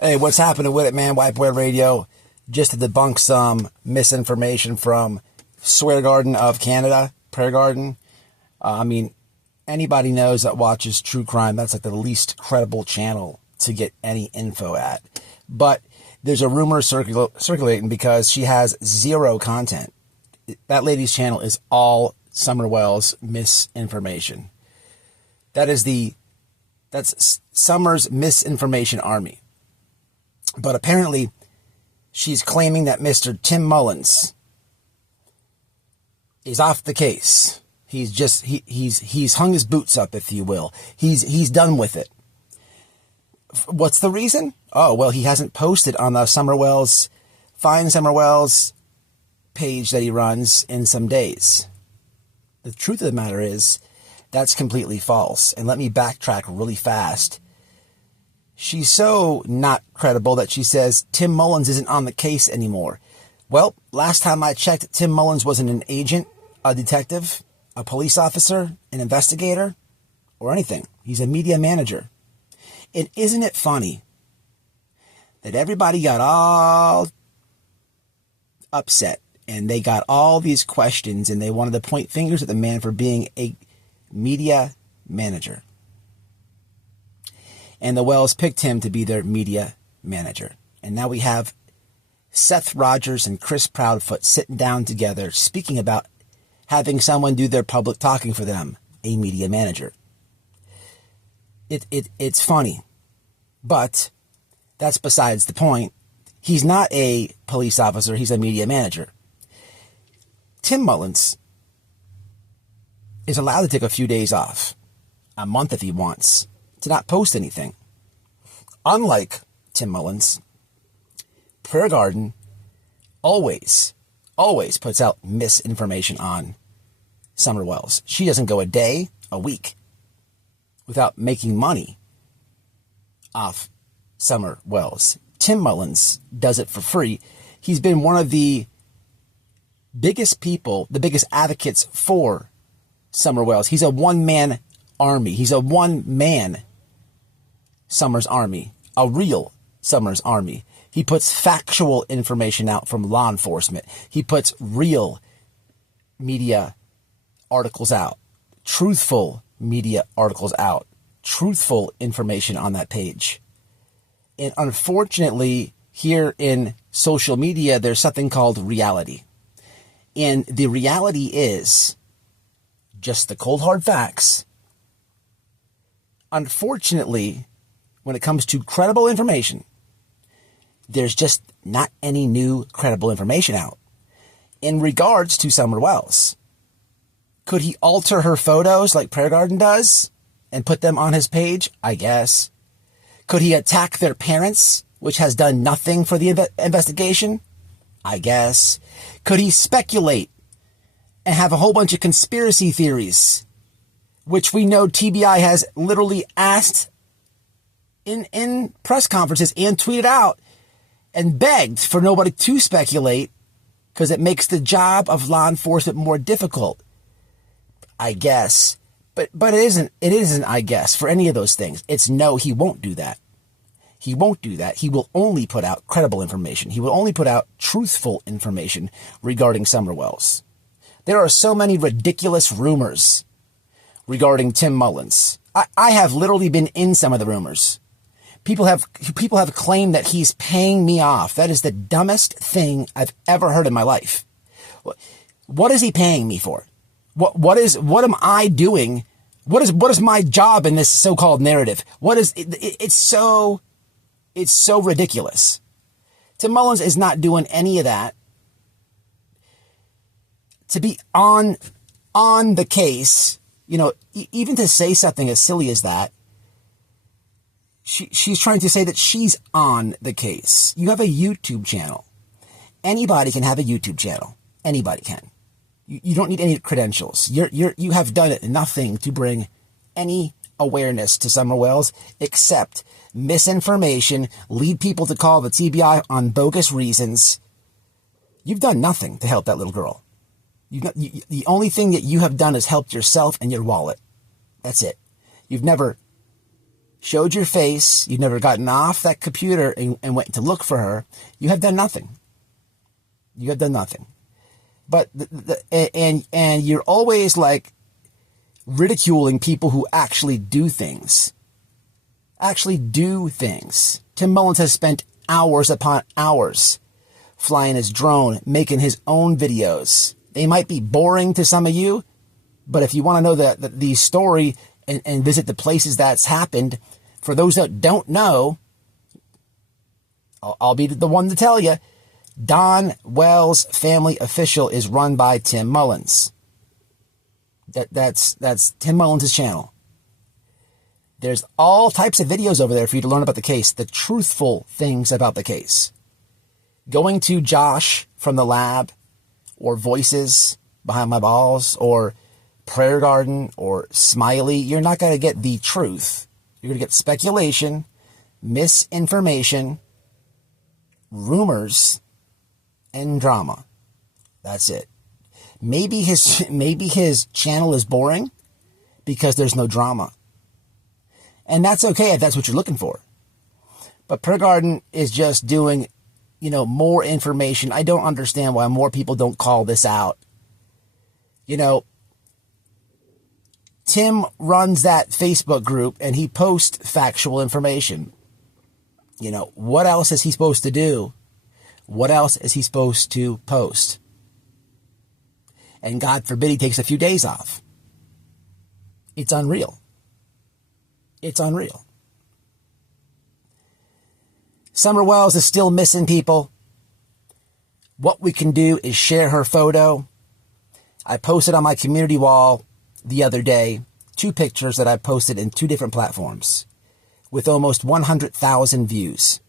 Hey, what's happening with it, man? White Boy Radio. Just to debunk some misinformation from Swear Garden of Canada, Prayer Garden. Anybody knows that watches true crime, that's like the least credible channel to get any info at. But there's a rumor circulating because she has zero content. That lady's channel is all Summer Wells misinformation. That's Summer's misinformation army. But apparently, she's claiming that Mr. Tim Mullins is off the case. He's hung his boots up, if you will. He's done with it. What's the reason? Oh, well, he hasn't posted on the Find Summer Wells page that he runs in some days. The truth of the matter is, that's completely false. And let me backtrack really fast. She's so not credible that she says Tim Mullins isn't on the case anymore. Well, last time I checked, Tim Mullins wasn't an agent, a detective, a police officer, an investigator, or anything. He's a media manager. And isn't it funny that everybody got all upset and they got all these questions and they wanted to point fingers at the man for being a media manager? And the Wells picked him to be their media manager. And now we have Seth Rogers and Chris Proudfoot sitting down together speaking about having someone do their public talking for them, a media manager. It's funny, but that's besides the point. He's not a police officer. He's a media manager. Tim Mullins is allowed to take a few days off, a month if he wants, to not post anything. Unlike Tim Mullins, Prayer Garden always puts out misinformation on Summer Wells. She doesn't go a day, a week, without making money off Summer Wells. Tim Mullins does it for free. He's been one of the biggest people, the biggest advocates for Summer Wells. He's a one-man army. He's a one-man Summer's army, a real Summer's army. He puts factual information out from law enforcement. He puts real media articles out, truthful media articles out, truthful information on that page. And unfortunately, here in social media, there's something called reality. And the reality is just the cold hard facts. Unfortunately, when it comes to credible information, there's just not any new credible information out. In regards to Summer Wells, could he alter her photos like Prayer Garden does and put them on his page? I guess. Could he attack their parents, which has done nothing for the investigation? I guess. Could he speculate and have a whole bunch of conspiracy theories, which we know TBI has literally asked in press conferences and tweeted out and begged for nobody to speculate because it makes the job of law enforcement more difficult? I guess. But it isn't, I guess, for any of those things. It's no, he won't do that. He won't do that. He will only put out credible information. He will only put out truthful information regarding Summer Wells. There are so many ridiculous rumors regarding Tim Mullins. I have literally been in some of the rumors. People have claimed that he's paying me off. That is the dumbest thing I've ever heard in my life. What is he paying me for? What am I doing? What is my job in this so-called narrative? It's so ridiculous. Tim Mullins is not doing any of that to be on the case. Even to say something as silly as that, she's trying to say that she's on the case. You have a YouTube channel. Anybody can have a YouTube channel. Anybody can. You don't need any credentials. You have done nothing to bring any awareness to Summer Wells except misinformation, lead people to call the TBI on bogus reasons. You've done nothing to help that little girl. The only thing that you have done is helped yourself and your wallet. That's it. You've never showed your face, you've never gotten off that computer and went to look for her, you have done nothing. You have done nothing. But, and you're always like ridiculing people who actually do things. Actually do things. Tim Mullins has spent hours upon hours flying his drone, making his own videos. They might be boring to some of you, but if you want to know the story and visit the places that's happened, for those that don't know, I'll be the one to tell you, Don Wells Family Official is run by Tim Mullins. That's Tim Mullins' channel. There's all types of videos over there for you to learn about the case, the truthful things about the case. Going to Josh from the lab, or Voices Behind My Balls, or Prayer Garden, or Smiley, you're not going to get the truth. You're going to get speculation, misinformation, rumors, and drama. That's it. Maybe his channel is boring because there's no drama. And that's okay if that's what you're looking for. But Prayer Garden is just doing, more information. I don't understand why more people don't call this out. Tim runs that Facebook group and he posts factual information. What else is he supposed to do? What else is he supposed to post? And God forbid he takes a few days off. It's unreal. It's unreal. Summer Wells is still missing, people. What we can do is share her photo. I posted on my community wall the other day 2 pictures that I posted in 2 different platforms with almost 100,000 views.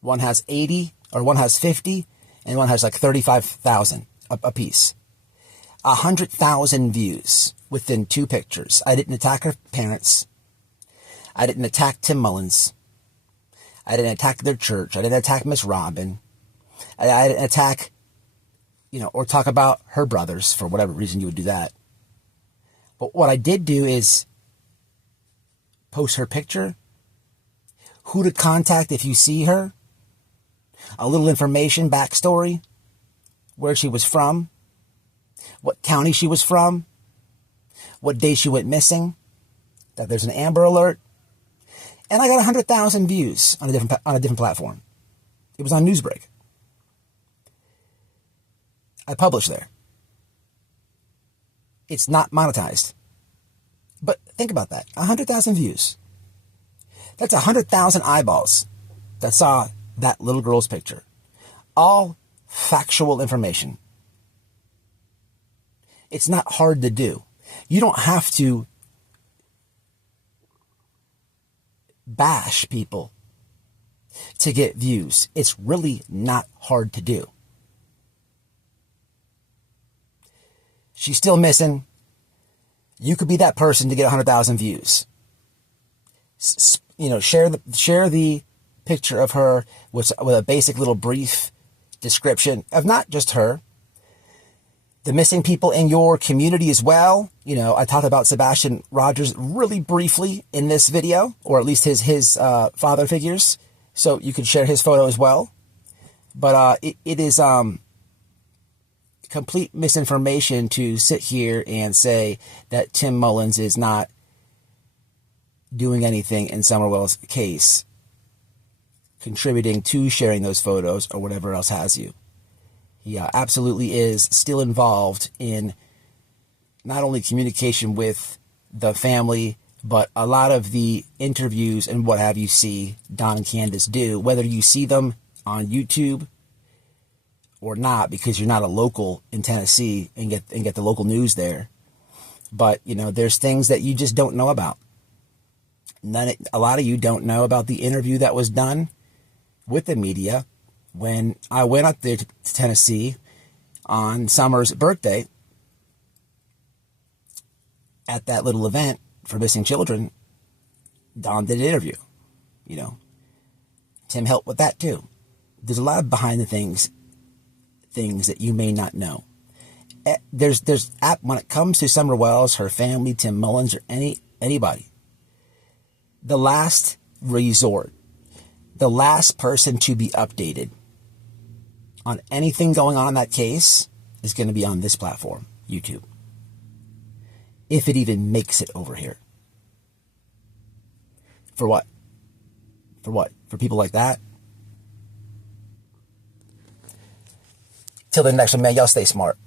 One has 50, and one has like 35,000 a piece. 100,000 views within 2 pictures. I didn't attack her parents. I didn't attack Tim Mullins. I didn't attack their church. I didn't attack Miss Robin. I didn't attack, or talk about her brothers for whatever reason you would do that. But what I did do is post her picture, who to contact if you see her, a little information, backstory, where she was from, what county she was from, what day she went missing, that there's an Amber Alert. And I got 100,000 views on a different platform. It was on Newsbreak. I published there. It's not monetized. But think about that. 100,000 views. That's 100,000 eyeballs that saw that little girl's picture. All factual information. It's not hard to do. You don't have to bash people to get views. It's really not hard to do. She's still missing. You could be that person to get 100,000 views. Share the picture of her with a basic little brief description of not just her, the missing people in your community as well. I talked about Sebastian Rogers really briefly in this video, or at least his father figures. So you can share his photo as well. But it is complete misinformation to sit here and say that Tim Mullins is not doing anything in Summer Wells' case, contributing to sharing those photos or whatever else has you. He absolutely is still involved in not only communication with the family, but a lot of the interviews and what have you see Don and Candace do, whether you see them on YouTube or not, because you're not a local in Tennessee and get the local news there. But, there's things that you just don't know about. A lot of you don't know about the interview that was done with the media when I went up there to Tennessee on Summer's birthday at that little event for missing children. Don did an interview. Tim helped with that too. There's a lot of behind the things that you may not know. There's when it comes to Summer Wells, her family, Tim Mullins, or anybody, the last resort, the last person to be updated on anything going on in that case is going to be on this platform, YouTube. If it even makes it over here. For what? For what? For people like that? Till the next one, man, y'all stay smart.